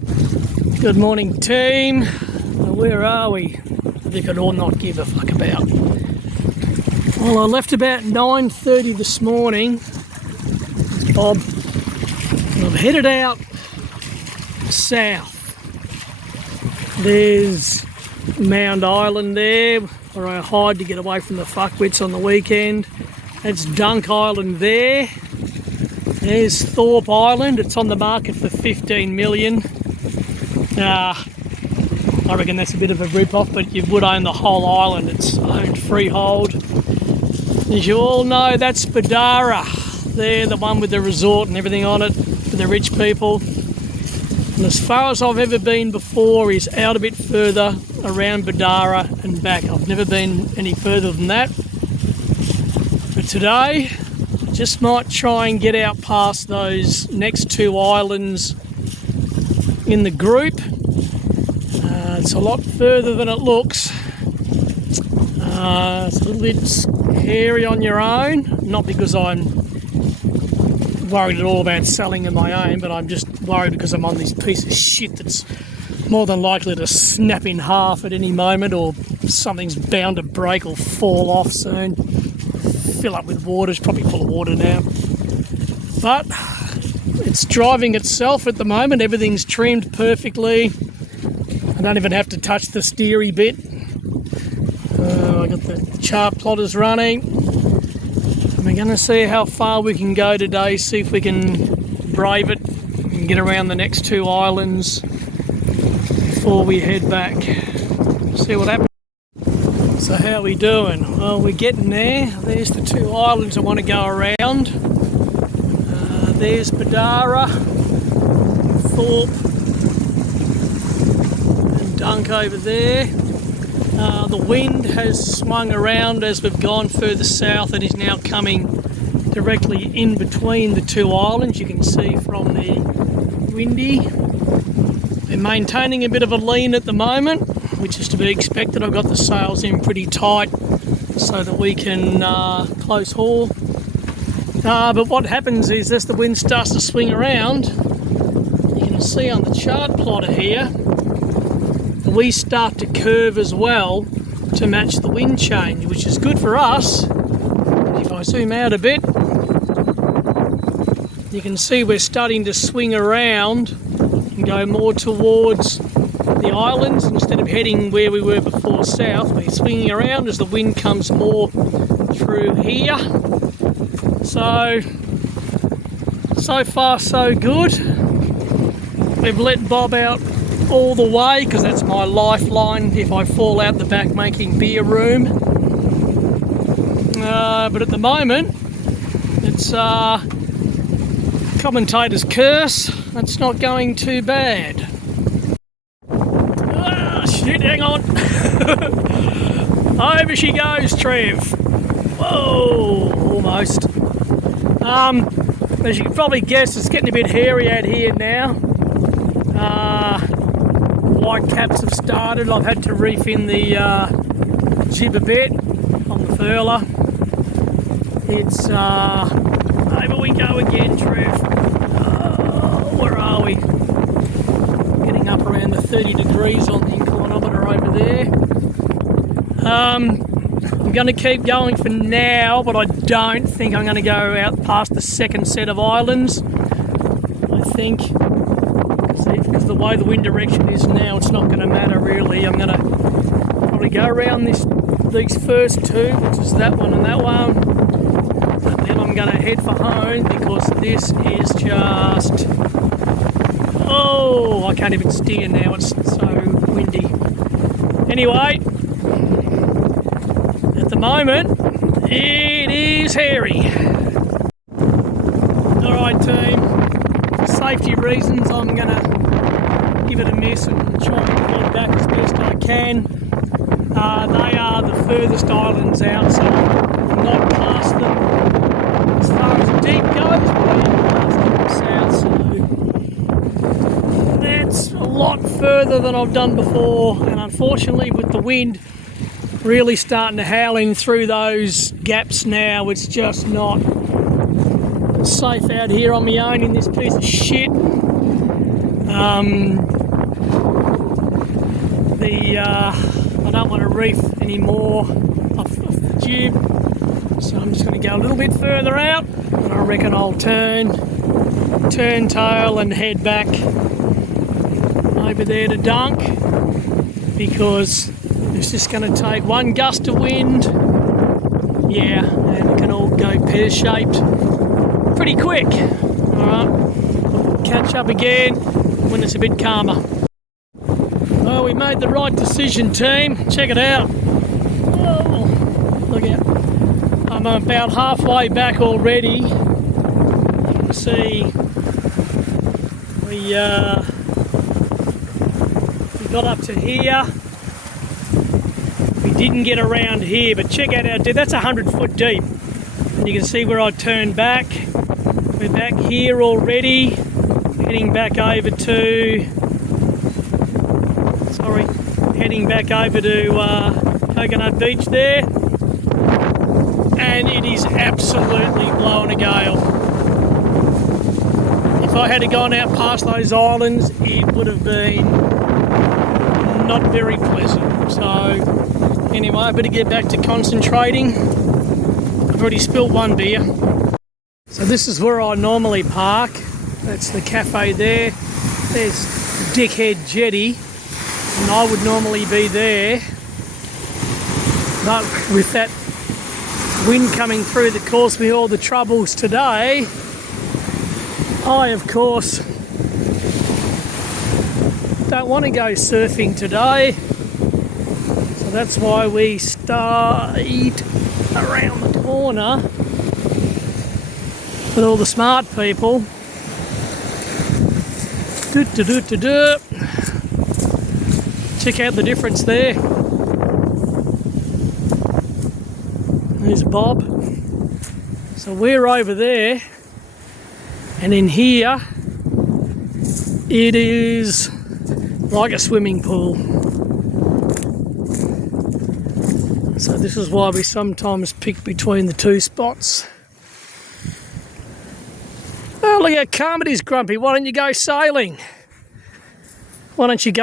Good morning, team. Where are we? We could all not give a fuck about. Well, I left about 9:30 this morning. It's Bob. And I've headed out south. There's Mound Island there, where I hide to get away from the fuckwits on the weekend. That's Dunk Island there. There's Thorpe Island. It's on the market for 15 million. I reckon that's a bit of a rip-off, but you would own the whole island. It's owned freehold. As you all know, that's Badara. They're the one with the resort and everything on it for the rich people. And as far as I've ever been before is out a bit further around Badara and back. I've never been any further than that. But today, I just might try and get out past those next two islands in the group. It's a lot further than it looks. It's a little bit scary on your own, not because I'm worried at all about selling on my own, but I'm just worried because I'm on this piece of shit that's more than likely to snap in half at any moment, or something's bound to break or fall off soon. Fill up with water. It's probably full of water now. But it's driving itself at the moment. Everything's trimmed perfectly. I don't even have to touch the steery bit. I got the chart plotters running. We're going to see how far we can go today, see if we can brave it and get around the next two islands before we head back. See what happens. So how are we doing? Well, we're getting there. There's the two islands I want to go around. There's Badara, Thorpe, and Dunk over there. The wind has swung around as we've gone further south and is now coming directly in between the two islands. You can see from the windy. They're maintaining a bit of a lean at the moment, which is to be expected. I've got the sails in pretty tight so that we can close haul. But what happens is as the wind starts to swing around, you can see on the chart plotter here, we start to curve as well to match the wind change, which is good for us. If I zoom out a bit, you can see we're starting to swing around and go more towards the islands instead of heading where we were before south. We're swinging around as the wind comes more through here. So far so good. We've let Bob out all the way because that's my lifeline if I fall out the back making beer room. But at the moment, it's commentator's curse. It's not going too bad. Shit, hang on. Over she goes, Trev. Whoa, almost. As you can probably guess, it's getting a bit hairy out here now. White caps have started. I've had to reef in the jib a bit on the furler. It's over we go again, Trev. Where are we? Getting up around the 30 degrees on the inclinometer over there. I'm going to keep going for now, but I don't think I'm going to go out past the second set of islands. I think, because the way the wind direction is now, it's not going to matter really. I'm going to probably go around these first two, which is that one and that one, and then I'm going to head for home because this is just, oh, I can't even steer now, it's so windy. Anyway, at the moment, it is hairy. Alright team, for safety reasons I'm going to give it a miss and try and head back as best I can. They are the furthest islands out, so I'm not past them as far as deep goes, but I am past them south, so that's a lot further than I've done before, and unfortunately with the wind really starting to howl in through those gaps now, it's just not safe out here on my own in this piece of shit. I don't want to reef anymore off the jib, so I'm just going to go a little bit further out, and I reckon I'll turn tail and head back over there to dunk, because it's just going to take one gust of wind, yeah, and it can all go pear-shaped pretty quick. Alright, catch up again when it's a bit calmer. Well, we made the right decision, team. Check it out. Oh, look out. I'm about halfway back already. You can see we got up to here. We didn't get around here, but check out our depth. That's 100 foot deep. And you can see where I turned back. We're back here already. Heading back over to Coconut Beach there, and it is absolutely blowing a gale. If I had gone out past those islands, it would have been not very pleasant. So anyway, I better get back to concentrating. I've already spilled one beer. So this is where I normally park. That's the cafe there. There's Dickhead Jetty, and I would normally be there, but with that wind coming through that caused me all the troubles today, I of course don't want to go surfing today, so that's why we stayed around the corner with all the smart people. Check out the difference there. There's Bob. So we're over there, and in here it is like a swimming pool. So this is why we sometimes pick between the two spots. Oh, look how calm it is, Grumpy. Why don't you go sailing? Why don't you go